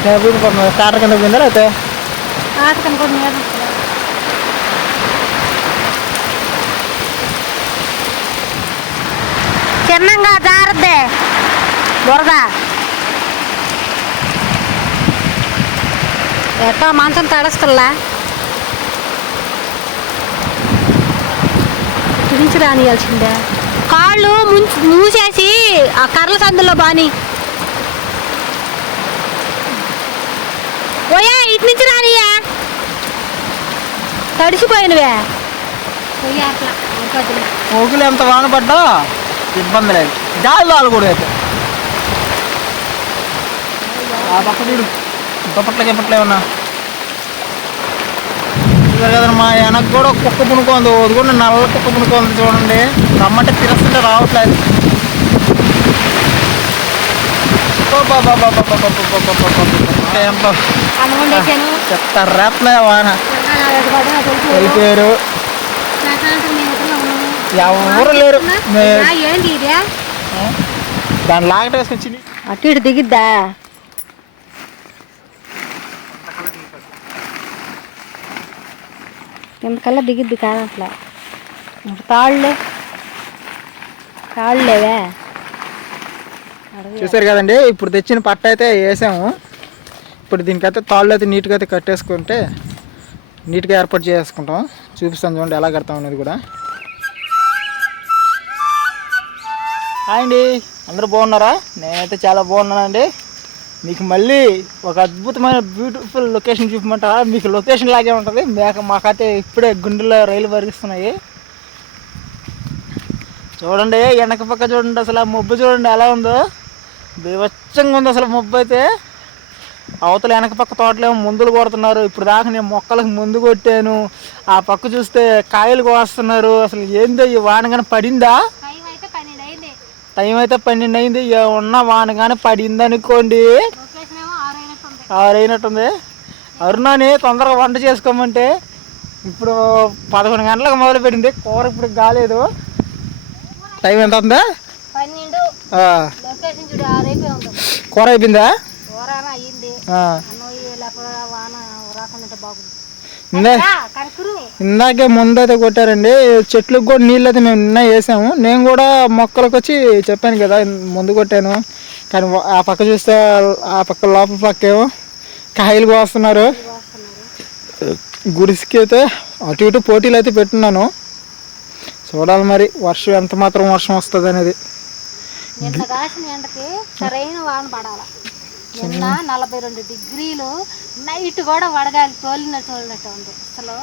Starter కింద పోయిందా అయితే చిన్నంగా జారద్దే బురద ఎట్టో మంచం తడస్తల్లా గురించి రానియాల్సిందే కాళ్ళు మూసేసి ఆ కర్రల సందులో బాని పోయా ఇటు నుంచి రానియా తడిసిపోయినవే పోయా అట్లా ఓకులు ఎంత వాన పడ్డా ఇబ్బంది లేదు గాలి వాళ్ళు కూడా అయితే ఆ పక్క చూడు దుప్పట్లకి ఎప్పట్లే ఉన్నా కదా మా వెనక్కి కూడా కుక్క పునుకోంది అది కూడా నల్ల కుక్క పునుకోంది చూడండి రమ్మంటే తిరస్తుంటే రావట్లేదు చెప్తారా వాన వెళ్ళిపోయారు ఎవరు లేరు దాని లాగట వేసుకొచ్చింది అటు ఇటు దిగిద్దా ఇంతకల్లా దిగిద్ది కాదు అట్లా తాళ్ళేవే చూసారు కదండి ఇప్పుడు తెచ్చిన పట్ట అయితే వేసాము ఇప్పుడు దీనికైతే తాళ్ళు అయితే నీట్గా అయితే కట్టేసుకుంటే నీట్గా ఏర్పాటు చేసుకుంటాం చూపిస్తాను చూడండి ఎలా కడతాం అనేది కూడా హాయ్ అండి అందరూ బాగున్నారా నేనైతే చాలా బాగున్నానండి మీకు మళ్ళీ ఒక అద్భుతమైన బ్యూటిఫుల్ లొకేషన్ చూపమంటారా మీకు లొకేషన్ లాగే ఉంటుంది మాకైతే ఇప్పుడే గుండెల్లో రైలు పరిగిస్తున్నాయి చూడండి వెనక పక్క చూడండి అసలు ఆ మబ్బు చూడండి ఎలా ఉందో బీభత్సంగా ఉంది అసలు మబ్బు అయితే అవతల వెనక పక్క తోటలేమో మందులు కొడుతున్నారు ఇప్పుడు దాకా నేను మొక్కలకు మందు కొట్టాను ఆ పక్క చూస్తే కాయలు కోస్తున్నారు అసలు ఏందో ఈ వాన కానీ పడిందా టైం అయితే 12 అయింది ఉన్న వాన కానీ పడింది అనుకోండి 6 అయినట్టుంది అరుణాని తొందరగా వంట చేసుకోమంటే ఇప్పుడు 11 గంటలకు మొదలు పెట్టింది కూర ఇప్పుడు కాలేదు టైం ఎంత అవుతుందా కూర అయిపోయిందా ఇందాకే ముందు అయితే కొట్టారండి చెట్లకు కూడా నీళ్ళు అయితే మేము నిన్న వేసాము నేను కూడా మొక్కలకు వచ్చి చెప్పాను కదా ముందు కొట్టాను కానీ ఆ పక్క చూస్తే ఆ పక్క లోపల పక్క ఏమో కాయలు కోస్తున్నారు గుడిసికి అయితే అటు ఇటు పోటీలు అయితే పెట్టున్నాను చూడాలి మరి వర్షం ఎంత మాత్రం వర్షం వస్తుంది అనేది సరైన వాన పడాల నిన్న 42 డిగ్రీలు నైట్ కూడా వడగాలి తోలినట్టు ఉంది అసలు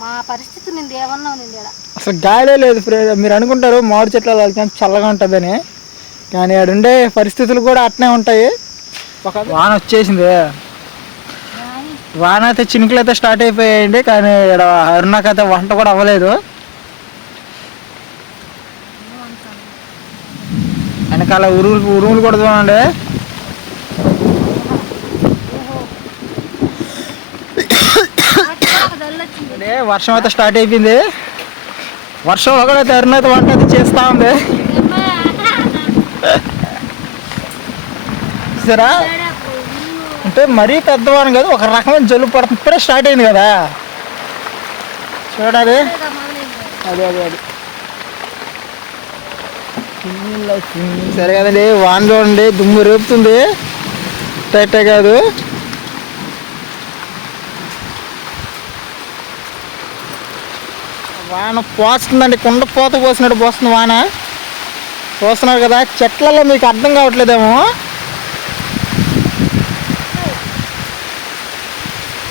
మా పరిస్థితి నింది ఏమన్నా ఉంది అసలు గాలే లేదు మీరు అనుకుంటారు మామిడి చెట్ల చల్లగా ఉంటుందని కానీ ఆడ ఉండే పరిస్థితులు కూడా అట్నే ఉంటాయి ఒక వాన వచ్చేసింది వాన అయితే చినుకులు అయితే స్టార్ట్ అయిపోయాయండి కానీ ఇక్కడ అరుణాకైతే వంట కూడా అవ్వలేదు వెనకాల ఉరుములు కూడా చూడండి వర్షం అయితే స్టార్ట్ అయిపోయింది వర్షం ఒకడైతే అరుణైతే వంట అయితే చేస్తూ ఉంది సరే అంటే మరీ పెద్దవాను కాదు ఒక రకమైన జలుబు పడుతుంది ఇప్పుడే స్టార్ట్ అయింది కదా చూడాలి అదే అదే అదే సరే కదండి వాన చూడండి దుమ్ము రేపుతుంది టైటే కాదు వాన పోస్తుందండి కుండ పోత పోసినట్టు పోస్తుంది వాన పోస్తున్నారు కదా చెట్లలో మీకు అర్థం కావట్లేదేమో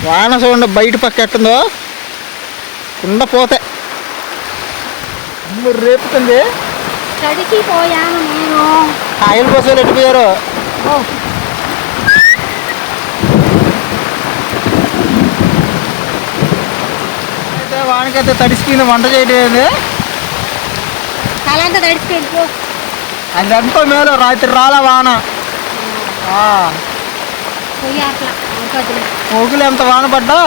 వాన చూడండి బయట పక్క ఎట్టుందో కుండ పోతే రేపుతుంది కాయలు కోసేలు ఎట్టిపోయారు అయితే వానకైతే తడిసిపోయింది వంట చేయడం అది ఎంతో మేలు రాత్రి రాలా వాన ఓకులు ఎంత వాన పడ్డా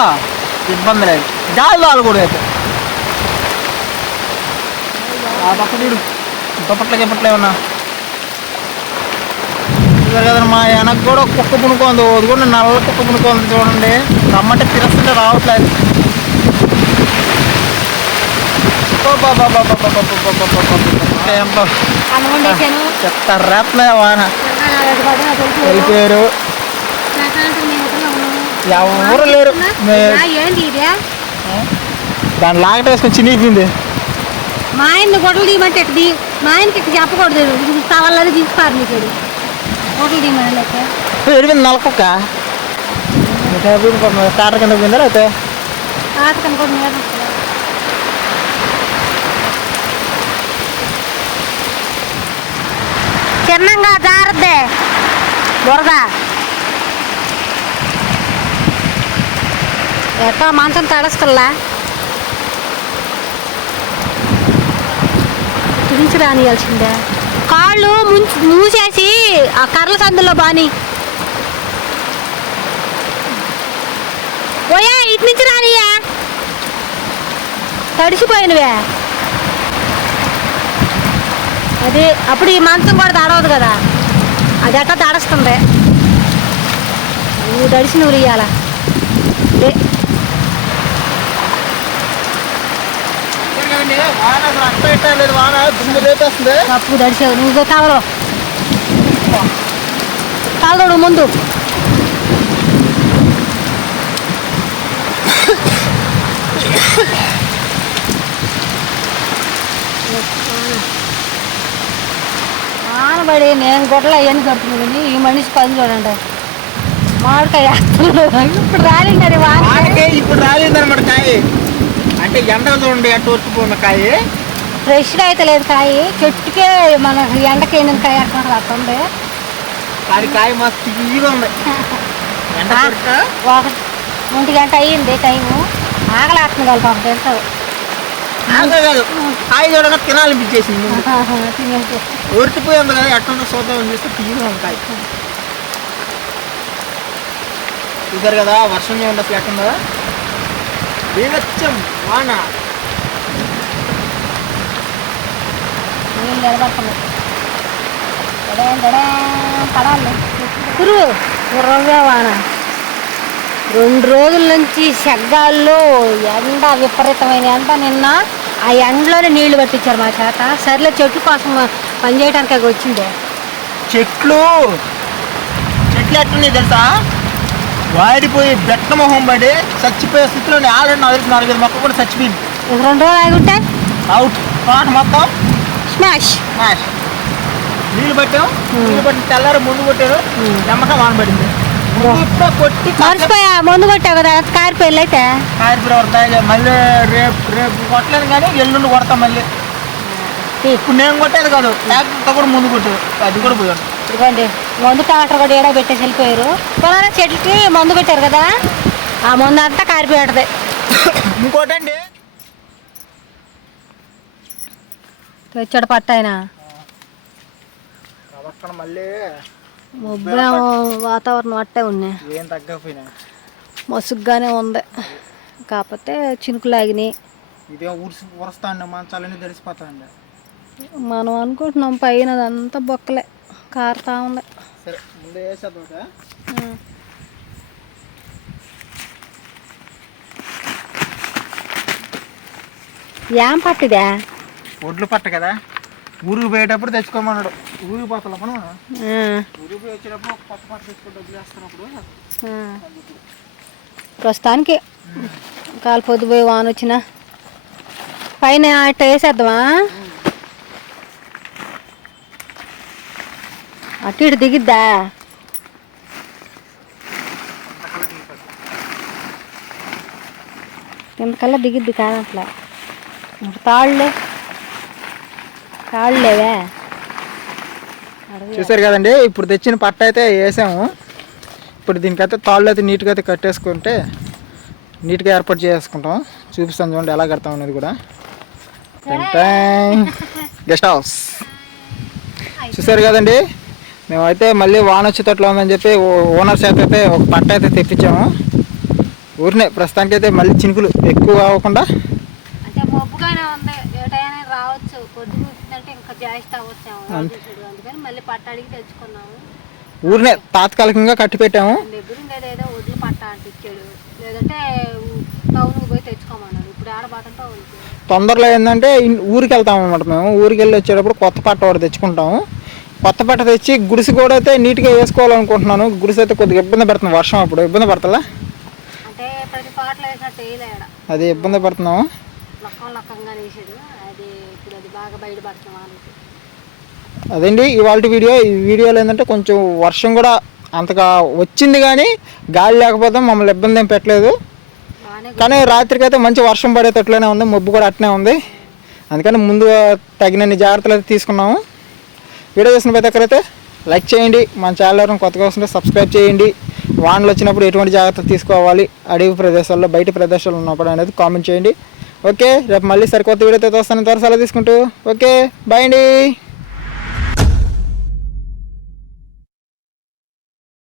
ఇబ్బంది లేదు గాలి వాళ్ళు కూడా అయితే ఆ పక్క చూడు దుప్పట్లకి ఎప్పట్లే ఉన్నా చూసారు కదండి మా వెనక్కి కూడా కుక్క పునుకుంది, అది కూడా నల్ల కుక్క పునుకుంది చూడండి. రమ్మంటే తిరస్తుంటే రావట్లేదు. చెత్త రేపలే వాన వెళ్ళిపోయారు, ఎవరు లేరు. దాన్ని లాగట వేసుకొని చినిగిపోయింది. మా ఆయన్ని గొడవలు తీయమంటే మా ఆయనకి ఇక్కడ చెప్పకూడదు, కావాలని తీసుకోరు నీకు గొడవలు తీయమని లేక ఎడిపోయింది నలకొక్క టాటర్ కింద పోయిందా అయితే ఆట కనుకోండి. చిన్నంగా జారద్దే బురద ఎట్టా మంచం తడస్తల్లా తుడిచి రానియాల్సిందే. కాళ్ళు మూసేసి ఆ కర్రల సందులో బాని పోయా ఇటు నుంచి రానియా తడిసిపోయినవే. అది అప్పుడు ఈ మంచం కూడా తడవదు కదా, అది ఎట్టా తడుస్తుంది. నువ్వు తడిసి నువ్వు ఇయ్యాల తప్పు తడిసావు నువ్వు. కాలదోడు ముందు ఆనబడి నేను గొడ్డలు అవన్నీ కడుతున్నాను. ఈ మనిషి పని చూడండి, మామిడికాయ ఇప్పుడు రాలింది. అది వానకే ఇప్పుడు రాలింది అనమాట కాయ. అంటే ఎండలు చూడండి అటు వచ్చిపోయిన కాయ, ఫ్రెష్గా అయితే లేదు కాయ. చెట్టుకే మనకు ఎండకి అయిన కాయ అక్కడ వస్తుంది. కానీ కాయ మస్తు తీగా ఉంది. ఒక 1 గంట అయ్యింది టైము. ఆగలేస్తుంది కదా పాపం తెలుసు. కాదు కాయ చూడగా తినాలనిపించేసింది. ఉరికిపోయింది కదా ఎట్లా చూద్దామని చూస్తే తీగా ఉంది కాయ. చూసారు కదా వర్షం చేయండి అసలు ఎట్టుందో బీభత్సం వాన. నీళ్ళు నిలబడుతుంది పడాలి కుర్రగా వాన. 2 రోజుల నుంచి సెగ్గాల్లో ఎండ విపరీతమైన ఎండ. నిన్న ఆ ఎండలోనే నీళ్లు పట్టించారు మా చేత. సర్లే చెట్టు కోసం పనిచేయడానికి అది వచ్చింది. చెట్లు ఎట్లున్నాయి తెలుసా, వాడిపోయి బెట్ట మొహం పడి చచ్చిపోయే స్థితిలో ఆల్రెడీ 4 మొక్క కూడా చచ్చిపోయింది. 2 రోజులు ఆగుంటే అవుట్ తోట మొత్తం స్మాష్. నీళ్ళు పట్టాం, నీళ్ళు పట్టిన తెల్లారు ముందు కొట్టారు, నమ్మకం వాన పడింది. ఇప్పుడు కొట్టి మర్చిపోయా ముందు కొట్టావు కదా కారిపోయి అయితే కారిపోయి మళ్ళీ రేపు కొట్టలేదు కానీ ఎల్లుండి కొడతాం మళ్ళీ. ఇప్పుడు నేను కొట్టేది కాదు, ట్రాక్టర్తో కూడా ముందు కొట్టారు, అది కూడా పోయాడు. ఇదిగోండి మందు ట్రాక్టర్ కూడా ఏడా పెట్టేసి వెళ్ళిపోయారు. పొలాల చెట్లకి మందు పెట్టారు కదా, ఆ మందు అంతా కారిపోయాడుది. ఇంకోటండి తెచ్చాడు పట్ట ఆయన. మళ్ళీ మొబ్బేమో వాతావరణం అట్టే ఉన్నాయి, ఏం తగ్గకపోయినా మసుగ్గానే ఉంది. కాకపోతే చినుకులు ఆగినాయి. ఇదే ఉరుస్తా అండి, మంచాలన్నీ తడిసిపోతా అండి. మనం అనుకుంటున్నాం పైన అదంతా బొక్కలే కారుతా ఉంది. సరే ముందు వేసేద్దాం. ఏం పట్టిదా? ఒడ్లు పట్ట కదా, ఊరికి పోయేటప్పుడు తెచ్చుకోమన్నాడు. ఊరికి పోతాం మనం, ఊరికి పోయి వచ్చేటప్పుడు కొత్త పట్ట తెచ్చుకో డబ్బులు వేస్తున్నప్పుడు. ప్రస్తుతానికి కాలు పొద్దుపోయి వాన వచ్చిన పైన అట్ట వేసేద్దామా? అటు ఇటు దిగిద్దా? ఇంతకల్లా దిగిద్ది కాదు అట్లా. తాళ్ళేవే చూసారు కదండి, ఇప్పుడు తెచ్చిన పట్ట అయితే వేసాము. ఇప్పుడు దీనికైతే తాళ్ళు అయితే నీట్గా అయితే కట్టేసుకుంటే నీట్గా ఏర్పాటు చేసుకుంటాం. చూపిస్తాను చూడండి ఎలా కడతాం అనేది కూడా. గెస్ట్ హౌస్ చూసారు కదండి, మేమైతే మళ్ళీ వాన వచ్చేటట్లు ఉందని చెప్పి ఓనర్ చేత అయితే ఒక పట్ట అయితే తెప్పించాము. ఊరినే ప్రస్తుతానికి అయితే మళ్ళీ చినుకులు ఎక్కువ అవ్వకుండా అంటే మబ్బుగానే ఉంది, ఏటైనా రావచ్చు. పొద్దున్నంటే ఇంకా జాయిస్ట్ అవ్వచ్చు, అందుకని మళ్ళీ పట్ట అడిగి తెచ్చుకున్నాము. ఊరినే తాత్కాలికంగా కట్టి పెట్టాము. ఏదో వదిలి పట్ట అంటే ఇచ్చాడు, లేదంటే టౌన్కి పోయి తెచ్చుకోమన్నాడు. ఇప్పుడు ఆడబాటంటే టౌన్కి తొందరలో ఏంటంటే ఊరికి వెళ్తాం అనమాట. మేము ఊరికి వెళ్ళి వచ్చేటప్పుడు కొత్త పట్ట ఒకటి తెచ్చుకుంటాము. కొత్త పట్ట తెచ్చి గుడిసి కూడా అయితే నీట్గా వేసుకోవాలనుకుంటున్నాను. గుడిసి అయితే కొద్దిగా ఇబ్బంది పడుతుంది, వర్షం అప్పుడు ఇబ్బంది పడతలా అంటే ప్రతి పాటలు వేసినట్టు వేయలేడ, అది ఇబ్బంది పడుతున్నాము. లక్కంగా వేసాడు. అది ఇప్పుడు అది బాగా బయటపడుతున్నాం వాళ్ళకి. అదండి ఇవాళ వీడియో. ఈ వీడియోలో ఏంటంటే కొంచెం వర్షం కూడా అంతగా వచ్చింది, కానీ గాలి లేకపోతే మమ్మల్ని ఇబ్బంది ఏం పెట్టలేదు. కానీ రాత్రికి అయితే మంచి వర్షం పడేటట్లనే ఉంది, మబ్బు కూడా అట్నే ఉంది. అందుకని ముందు తగినన్ని జాగ్రత్తలు అయితే తీసుకున్నాము. వీడియో చూసిన ప్రతి ఒక్కరైతే లైక్ చేయండి, మన ఛానల్ ఎవరైనా కొత్తగా వస్తుంటే సబ్స్క్రైబ్ చేయండి. వానలు వచ్చినప్పుడు ఎటువంటి జాగ్రత్తలు తీసుకోవాలి, అడవి ప్రదేశాల్లో బయట ప్రదేశాలు ఉన్నప్పుడు అనేది కామెంట్ చేయండి. ఓకే, రేపు మళ్ళీ సరికొత్త వీడియోతో వస్తాను. త్వరగా సెలవు తీసుకుంటూ ఓకే బాయ్ అండి.